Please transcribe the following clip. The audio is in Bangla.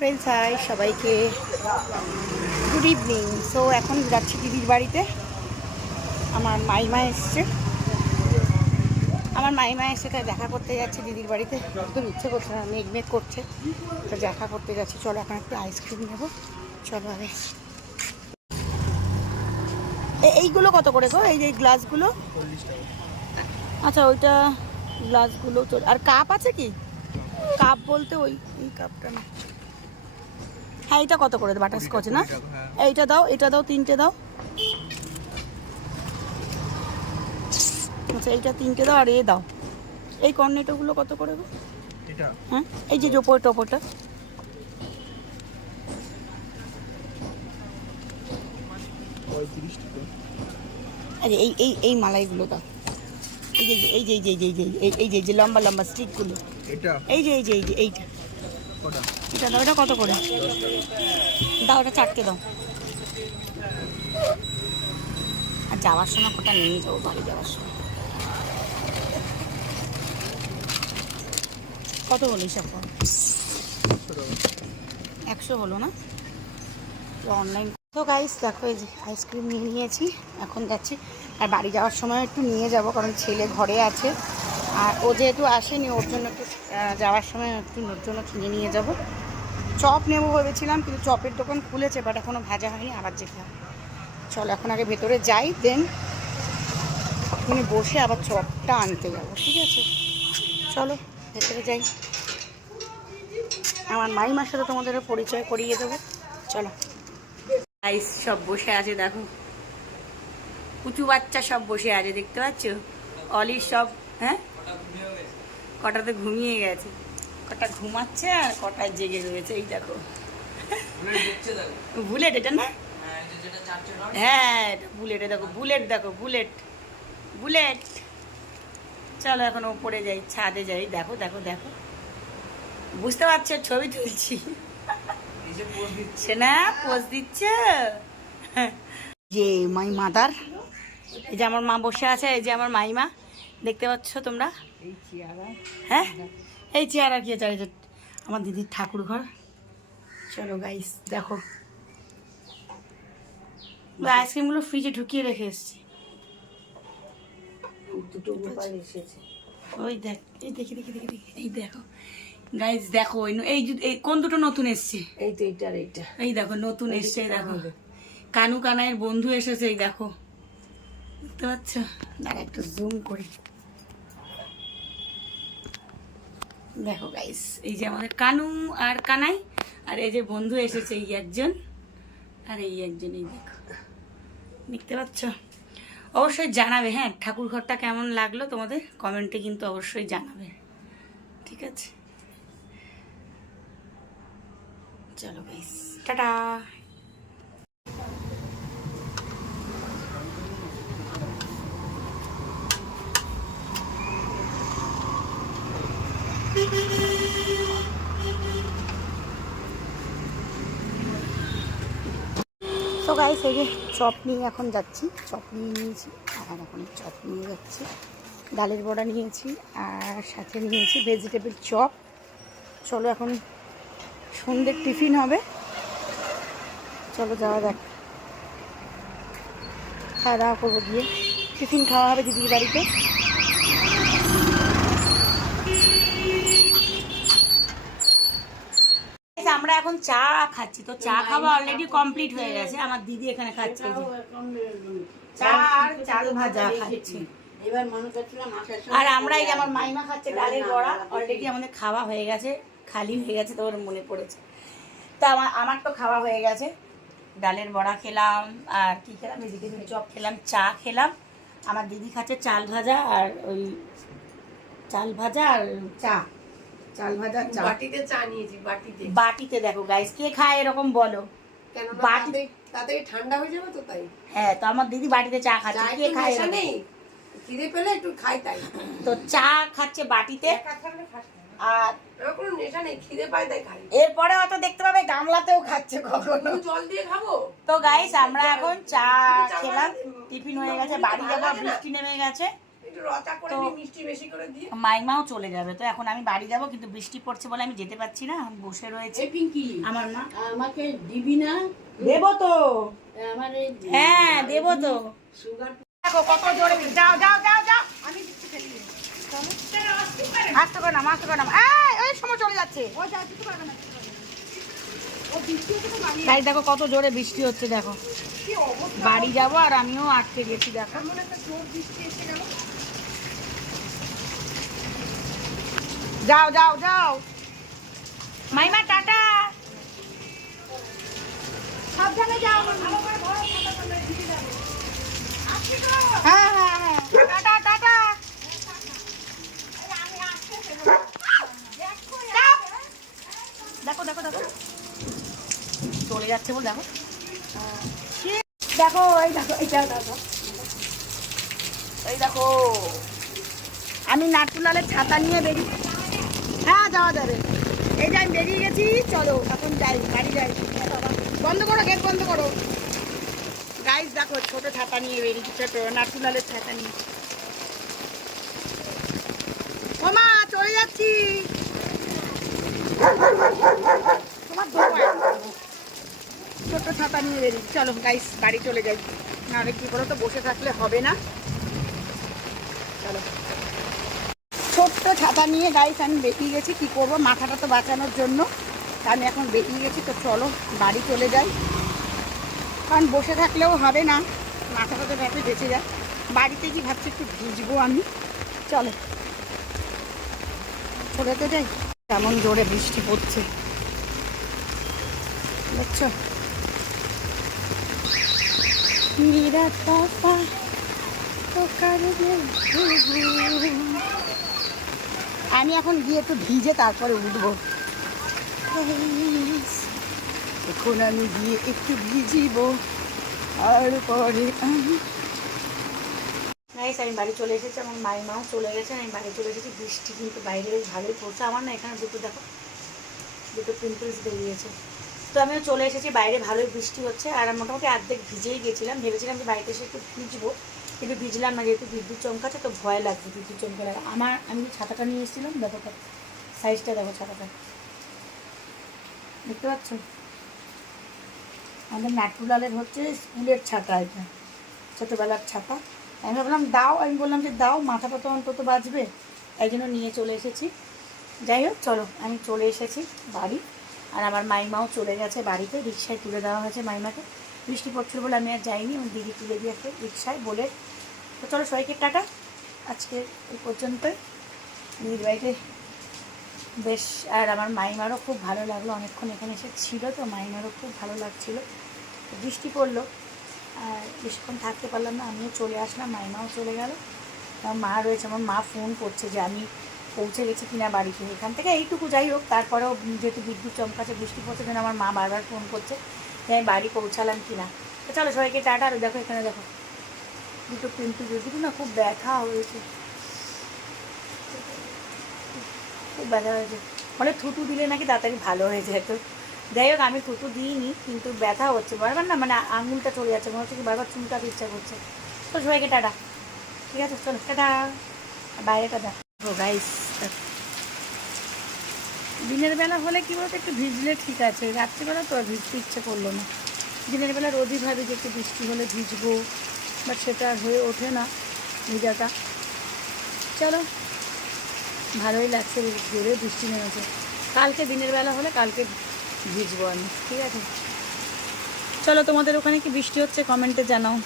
ফ্রেন্ডস হাই সবাইকে গুড ইভিনিং। সো এখন যাচ্ছি দিদির বাড়িতে। আমার মাইমা এসছে তাই দেখা করতে যাচ্ছি দিদির বাড়িতে। একদম ইচ্ছে করছে না, মেঘ করছে, তো দেখা করতে যাচ্ছি। চলো এখন একটু আইসক্রিম নেবো। চলো আগে। এইগুলো কত করে গো? এই যে গ্লাসগুলো? আচ্ছা, ওইটা গ্লাসগুলো। আর কাপ আছে কি? কাপ বলতে ওই এই কাপটা না। হ্যাঁ, এইটা কত করে? বাটারস্কচ না? এইটা দাও, এটা দাও, তিনটে দাও। আচ্ছা, এইটা তিনটে দাও, আর এ দাও। এই কর্নেটোগুলো কত করে গো? হ্যাঁ, এই যে ওপর টপরটা। আরে এই এই এই মালাইগুলো দাও। এই যে এই যে এই যে এই যে এই যে এই যে লম্বা লম্বা স্টিকগুলো। এই যে এই যে এই যে এইটা এটা দাও। এটা কত করে দাও? ওটা চারটে দাও। আর যাওয়ার সময় কোটা নিয়ে যাবো, বাড়ি যাওয়ার সময়। কত হলো হিসাব করো? 100 হলো না? অনলাইন তো গাইস দেখো, এই যে আইসক্রিম নিয়ে নিয়েছি, এখন যাচ্ছি। আর বাড়ি যাওয়ার সময় একটু নিয়ে যাব, কারণ ছেলে ঘরে আছে। আর ও যেহেতু আসেনি, ওর জন্য একটু যাওয়ার সময় একটু ওর জন্য কিনে নিয়ে যাব। চপ নেবো ভেবেছিলাম, কিন্তু চপের দোকান খুলেছে, বাট এখনও ভাজা হয়নি, আবার যেতে হবে। চলো এখন আগে ভেতরে যাই, দেন ওখানে বসে আবার চপটা আনতে যাবো। ঠিক আছে, চলো ভেতরে যাই। আমার মাইমার সাথে তোমাদের পরিচয় করিয়ে দেবো। চলো। গাইস সব বসে আছে, দেখো কুচু বাচ্চা সব বসে আছে, দেখতে পাচ্ছ? অলি সব, হ্যাঁ, কটাতে ঘুমিয়ে গেছে, কটা ঘুমাচ্ছে আর কটায় জেগে রয়েছে। এই দেখো বুলেট, এটা না? হ্যাঁ, এটা বুলেট। দেখো বুলেট, দেখো বুলেট বুলেট। চলো এখন ওপরে যাই, ছাদে যাই। দেখো দেখো দেখো, বুঝতে পারছো ছবি তুলছি সে না, পোজ দিচ্ছে। যে মাই মাদার, এই যে আমার মা বসে আছে, এই যে আমার মাইমা, দেখতে পাচ্ছ তোমরা? হ্যাঁ, এই চেয়ার আর কি আছে, আমার দিদির ঠাকুর ঘর। চলো গাইস দেখো, আইসক্রিমগুলো ফ্রিজে ঢুকিয়ে রেখে এসছি। ওই দেখ, এই দেখি দেখি দেখি দেখি, এই দেখো গাইস, দেখো এই কোন দুটো নতুন এসছে? এই তো এইটা, এইটা এই দেখো নতুন এসছে। দেখো কানু কানাইয়ের বন্ধু এসেছে, এই দেখো, দেখতে পাচ্ছ? দাঁড়া একটু জুম করি। দেখো গাইস, এই যে আমাদের কানু আর কানাই, আর এই যে বন্ধু এসেছে, এই একজন আর এই একজন। এই দেখো, দেখতে পাচ্ছ? অবশ্যই জানাবে, হ্যাঁ, ঠাকুর ঘরটা কেমন লাগলো তোমাদের কমেন্টে কিন্তু অবশ্যই জানাবে। ঠিক আছে, চলো গাইস, টাটা। তো গাইস, এই যে চপ নিয়ে এখন যাচ্ছি, চপ নিয়ে নিয়েছি, আর এখন চপ নিয়ে যাচ্ছি। ডালের বড়া নিয়েছি, আর সাথে নিয়েছি ভেজিটেবল চপ। চলো এখন সন্ধ্যের টিফিন হবে, চলো যাওয়া যাক। খাওয়া দাওয়া করবো, গিয়ে টিফিন খাওয়া হবে দিদির বাড়িতে। আমরা এখন চা খাচ্ছি, তো চা খাওয়া অলরেডি কমপ্লিট হয়ে গেছে। আমার দিদি এখানে খাচ্ছে চা আর চাল ভাজা খাচ্ছে। আর আমরা এই আমার মাইমা খাচ্ছে ডালের বড়া। অলরেডি আমাদের খাওয়া হয়ে গেছে, খালি হয়ে গেছে, তো ওর মনে পড়েছে। তা আমার তো খাওয়া হয়ে গেছে, ডালের বড়া খেলাম, আর কি খেলাম, ভেজিটেবিল চপ খেলাম, চা খেলাম। আমার দিদি খাচ্ছে চাল ভাজা, আর ওই চাল ভাজা আর চা, চাল ভাজা চা। বাটিতে চা নিয়েছি, বাটিতে। দেখো গাইস, কে খায় এরকম বলো? কেন বাটিতে তাড়াতাড়ি ঠান্ডা হয়ে যাবে তো, তাই। হ্যাঁ, তো আমার দিদি বাটিতে চা খাচ্ছে, কে খায়? নেই, খিদে পেলে একটু খাই, তাই। তো চা খাচ্ছে বাটিতে, আর কোনো নেশা নেই, খিদে পায় তাই খাই। এরপরে হয়তো দেখতে পাবে গামলাতেও খাচ্ছে কখনো। জল দিয়ে খাবো। তো গাইস, আমরা এখন চা খেলাম, টিফিন হয়ে গেছে, বাড়ি যাবো, বৃষ্টি নেমে গেছে। একটু রচা করে তো- দিই মিষ্টি বেশি করে দিয়ে। মাইমাও চলে যাবে, তো এখন আমি বাড়ি যাব, কিন্তু বৃষ্টি পড়ছে বলে আমি যেতে পারছি না, আমি বসে রয়েছে। এই পিঙ্কি, আমার মা আমাকে দিবি না? দেবো তো, আমার এই হ্যাঁ দেবো তো। সুগার দেখো কত জোরে, যাও যাও যাও যাও, আমি দিচ্ছি ফেলি দিয়ে। আস্তে করে নাম, আস্তে করে নাম, ওই সময় চলে যাচ্ছে। তাই দেখো কত জোরে বৃষ্টি হচ্ছে, দেখো বাড়ি যাব আর আমিও আটকে গেছি, দেখো যাও যাও যাও মাইমা, টাটা, সাবধানে যাও। হ্যাঁ হ্যাঁ হ্যাঁ, টাটা টাটা। দেখো দেখো দেখো চলে যাচ্ছে বল, দেখো দেখো, এই দেখো, এইটা দেখো, এই দেখো আমি নাটকুলালের ছাতা নিয়ে বেরিয়ে, হ্যাঁ যাওয়া যাবে, এই যে আমি বেরিয়ে গেছি, চলো এখন যাই, বাড়ি যাই। বন্ধ করো, গেট বন্ধ করো। গাইস দেখো ছোট ছাতা নিয়ে বেরিয়েছি, ছোট নাটকুলালের ছাতা নিয়ে। ও মা চলে যাচ্ছি, তোমার ছোট ছাতা নিয়ে বেরিয়েছি, চলো গাইস বাড়ি চলে যাই, নাহলে কি করো তো বসে থাকলে হবে না। চলো ছোট্ট ছাতা নিয়ে গাইস আমি বেরিয়ে গেছি, কি করব মাথাটা তো বাঁচানোর জন্য, তা আমি এখন বেরিয়ে গেছি। তো চলো বাড়ি চলে যাই, কারণ বসে থাকলেও হবে না, মাথাটা তো ব্যাপে বেঁচে যায়। বাড়িতে কি ভাবছি একটু ভিজবো আমি, চলো চলে তো যাই। কেমন জোরে বৃষ্টি পড়ছে বুঝছো। মেরা পাপা তো আমি এখন গিয়ে একটু ভিজে তারপরে উঠবো। এখন আমি গিয়ে একটু ভিজিব আর পরে আমি বাড়ি চলে এসেছি, আমার মাইমাও চলে গেছে, আমি বাড়ি চলে এসেছি। বৃষ্টি কিন্তু বাইরে বেশ ভালোই পড়ছে, আমার না এখানে দুটো দেখো দুটো পিম্পলস বেরিয়েছে। তো আমিও চলে এসেছি, বাইরে ভালোই বৃষ্টি হচ্ছে, আর মোটামুটি অর্ধেক ভিজেই গেছিলাম, ভেবেছিলাম যে বাড়িতে এসে একটু ভিজবো, কিন্তু ভিজলাম না, যেহেতু বিদ্যুৎ চমকাচ্ছে তো ভয় লাগছে বিদ্যুৎ চমকালে। আমি যে ছাতাটা নিয়ে এসেছিলাম দেখো, সাইজটা দেখো ছাতাটা, দেখতে পাচ্ছ আমাদের নাটকুলালের হচ্ছে স্কুলের ছাতা, এটা ছোটোবেলার ছাতা। আমি ভাবলাম দাও, আমি বললাম যে দাও, মাথাটা তো অন্তত বাঁচবে, তাই জন্য নিয়ে চলে এসেছি। যাই হোক চলো আমি চলে এসেছি বাড়ি, আর আমার মাইমাও চলে গেছে বাড়িতে, রিক্সায় তুলে দেওয়া হয়েছে মাইমাকে। বৃষ্টি পড়ছিল বলে আমি আর যাইনি, আমার দিদি তুলে দিয়েছে রিক্সায় বলে। তো চলো সবাইকে টাটা, আজকে এই পর্যন্তই। দিদির বাড়িতে বেশ, আর আমার মাইমারও খুব ভালো লাগলো, অনেকক্ষণ এখানে এসে ছিল, তো মাইমারও খুব ভালো লাগছিলো। বৃষ্টি পড়লো আর বেশিক্ষণ থাকতে পারলাম না, আমিও চলে আসলাম, মাইমাও চলে গেল। আমার মা রয়েছে, আমার মা ফোন করছে যে আমি পৌঁছে গেছি কিনা বাড়িতে, এখান থেকে এইটুকু যাই হোক, তারপরেও যেহেতু বিদ্যুৎ চমকাচ্ছে বৃষ্টি পড়ছে, যেন আমার মা বারবার ফোন করছে যে আমি বাড়ি পৌঁছালাম কিনা। তো চলো সবাইকে টাটা। আর দেখো এখানে দেখো দুটো পিন্টু দুটো না খুব ব্যথা হয়েছে, খুব ব্যথা হয়েছে, মানে থুতু দিলে নাকি তাড়াতাড়ি ভালো হয়ে যায়। তো যাই হোক আমি থুতু দিইনি, কিন্তু ব্যথা হচ্ছে বারবার না, মানে আঙুলটা চলে যাচ্ছে, মনে হচ্ছে কি বারবার চুলকাতে ইচ্ছা করছে। তো সবাইকে টাটা, ঠিক আছে চলো টাটা। বাইরেটা দেখো গাইস, দিনের বেলা হলে কি বলতো একটু ভিজলে ঠিক আছে, রাত্রিবেলা তো আর ভিজতে ইচ্ছে করলো না। দিনের বেলা রোজই ভাবি যে একটু বৃষ্টি হলে ভিজবো, বাট সেটা আর হয়ে ওঠে না ভিজাটা। চলো ভালোই লাগছে, জোরে বৃষ্টি নেমেছে। কালকে দিনের বেলা হলে কালকে ভিজবো আমি, ঠিক আছে। চলো তোমাদের ওখানে কি বৃষ্টি হচ্ছে কমেন্টে জানাও।